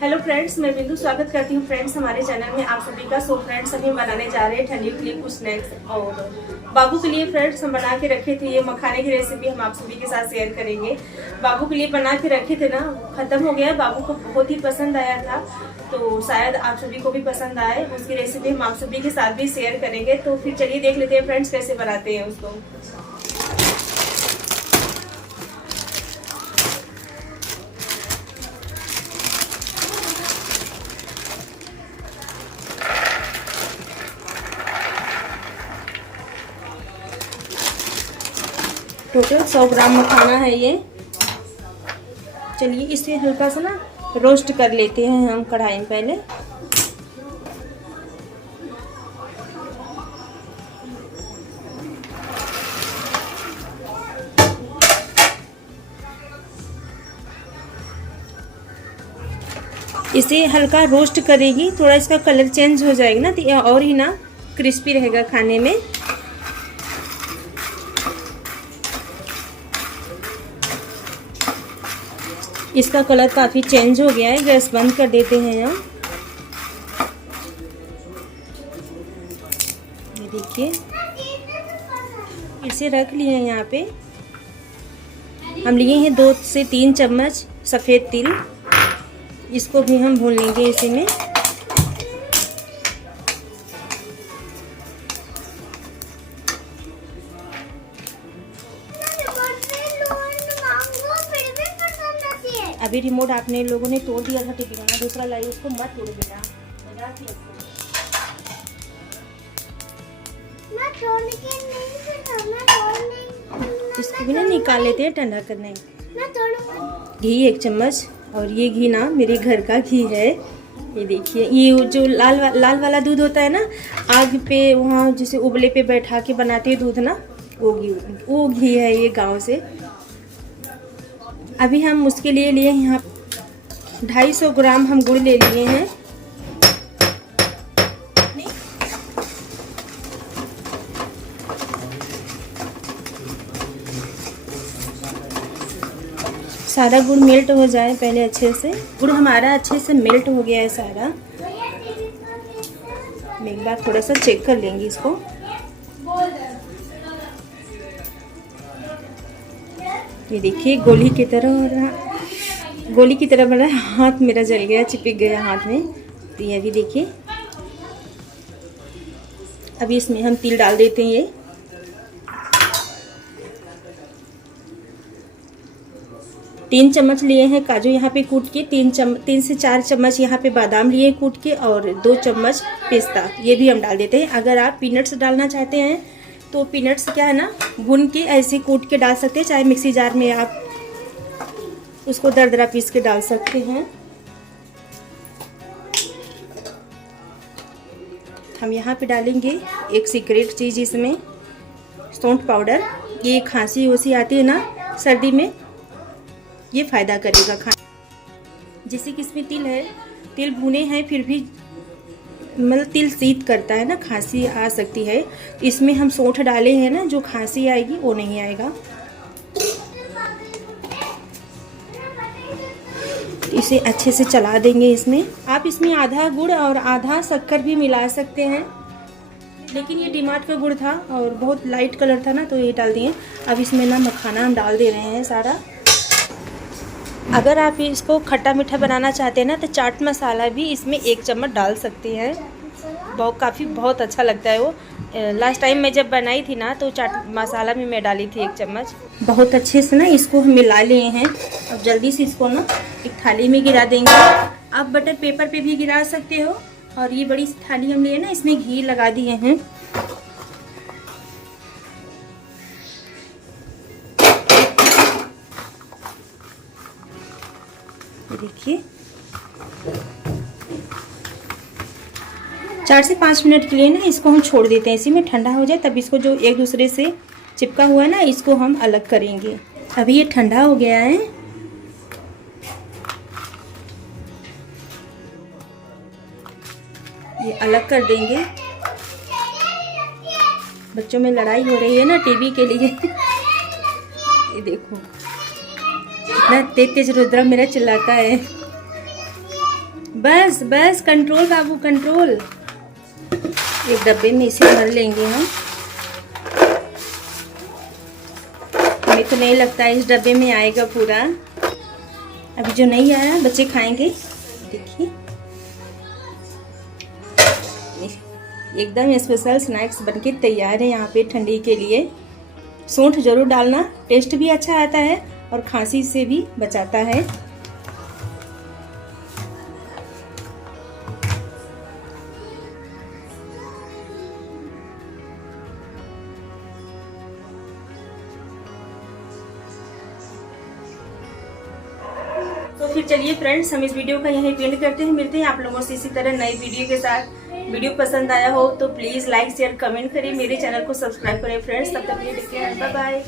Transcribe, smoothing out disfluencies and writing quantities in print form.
Hello friends, मैं बिंदु स्वागत करती हूँ फ्रेंड्स हमारे चैनल में आप सभी का। सो फ्रेंड्स, अभी हम बनाने जा रहे हैं ठंडी के लिए कुछ स्नैक्स और बाबू के लिए फ्रेंड्स हम बना के रखे थे। ये मखाने की रेसिपी हम आप सभी के साथ शेयर करेंगे। बाबू के लिए बना के रखे थे ना, खत्म हो गया। बाबू को बहुत ही पसंद आया था, तो शायद आप सभी को भी पसंद आए। उसकी रेसिपी हम आप सभी के साथ भी शेयर करेंगे। तो फिर चलिए देख लेते हैं फ्रेंड्स कैसे बनाते हैं उसको। टोटल 100 ग्राम मखाना है ये। चलिए इसे हल्का सा ना रोस्ट कर लेते हैं हम कढ़ाई में पहले। इसे हल्का रोस्ट करेगी, थोड़ा इसका कलर चेंज हो जाएगा ना, तो ये और ही ना क्रिस्पी रहेगा खाने में। इसका कलर काफ़ी चेंज हो गया है। गैस बंद कर देते हैं हम। ये देखिए, इसे रख लिए हैं यहाँ पे। हम लिए हैं 2 से 3 चम्मच सफ़ेद तिल। इसको भी हम भून लेंगे इसी में। अभी रिमोट आपने लोगों ने तोड़ दिया था टिफिन में, दूसरा लाई, उसको मत तोड़ बेटा। इसको भी ना निकाल लेते हैं ठंडा करने। घी 1 चम्मच, और ये घी ना मेरे घर का घी है। ये देखिए, ये जो लाल वाला दूध होता है ना, आग पे वहाँ जैसे उबले पे बैठा के बनाते हैं दूध ना, वो घी है ये गांव से। अभी हम उसके लिए लिए यहाँ 250 ग्राम हम गुड़ ले लिए हैं। सारा गुड़ मेल्ट हो जाए पहले अच्छे से। गुड़ हमारा अच्छे से मेल्ट हो गया है सारा। मैं एक बार थोड़ा सा चेक कर लेंगे इसको। ये देखिए, गोली की तरह बना। हाथ मेरा जल गया, चिपक गया हाथ में। तो ये भी देखिए। अभी इसमें हम तिल डाल देते हैं। ये 3 चम्मच लिए हैं काजू यहाँ पे कूट के। 3 से 4 चम्मच यहाँ पे बादाम लिए कूट के, और 2 चम्मच पिस्ता, ये भी हम डाल देते हैं। अगर आप पीनट्स डालना चाहते हैं तो पीनट्स क्या है ना, भून के ऐसे कूट के डाल सकते हैं, चाहे मिक्सी जार में आप उसको दरदरा पीस के डाल सकते हैं। हम यहाँ पे डालेंगे एक सीक्रेट चीज़ इसमें, सौंठ पाउडर। ये खांसी वसी आती है ना सर्दी में, ये फ़ायदा करेगा खाना। जैसे कि इसमें तिल है, तिल भुने हैं फिर भी मतलब तिल शीत करता है ना, खांसी आ सकती है। इसमें हम सौंठ डाले हैं ना, जो खांसी आएगी वो नहीं आएगा। इसे अच्छे से चला देंगे इसमें। आप इसमें आधा गुड़ और आधा शक्कर भी मिला सकते हैं, लेकिन ये डीमार्ट का गुड़ था और बहुत लाइट कलर था ना, तो ये डाल दिए। अब इसमें ना मखाना हम डाल दे रहे हैं सारा। अगर आप इसको खट्टा मीठा बनाना चाहते हैं ना, तो चाट मसाला भी इसमें 1 चम्मच डाल सकते हैं। बहुत अच्छा लगता है वो। लास्ट टाइम मैं जब बनाई थी ना, तो चाट मसाला में मैं डाली थी 1 चम्मच। बहुत अच्छे से ना इसको हम मिला लिए हैं। अब जल्दी से इसको ना एक थाली में गिरा देंगे। आप बटर पेपर पे भी गिरा सकते हो। और ये बड़ी थाली हम लिए ना, इसमें घी लगा दिए हैं। देखिए, 4 से 5 मिनट के लिए ना इसको हम छोड़ देते हैं। इसी में ठंडा हो जाए, तब इसको जो एक दूसरे से चिपका हुआ है ना, इसको हम अलग करेंगे। अभी ये ठंडा हो गया है। ये अलग कर देंगे। बच्चों में लड़ाई हो रही है ना टीवी के लिए। ये देखो, इतना तेज तेज रुद्रा मेरा चिल्लाता है। बस बस, कंट्रोल बाबू कंट्रोल। एक डब्बे में इसे भर लेंगे हम। हमें तो नहीं लगता इस डब्बे में आएगा पूरा। अभी जो नहीं आया बच्चे खाएंगे। देखिए एकदम स्पेशल स्नैक्स बनके तैयार है यहाँ पे ठंडी के लिए। सौंठ जरूर डालना, टेस्ट भी अच्छा आता है और खांसी से भी बचाता है। तो फिर चलिए फ्रेंड्स, हम इस वीडियो का यहीं एंड करते हैं। मिलते हैं आप लोगों से इसी तरह नई वीडियो के साथ। वीडियो पसंद आया हो तो प्लीज लाइक शेयर कमेंट करिए, मेरे चैनल को सब्सक्राइब करें फ्रेंड्स। तब तक के लिए टेक केयर, बाय बाय।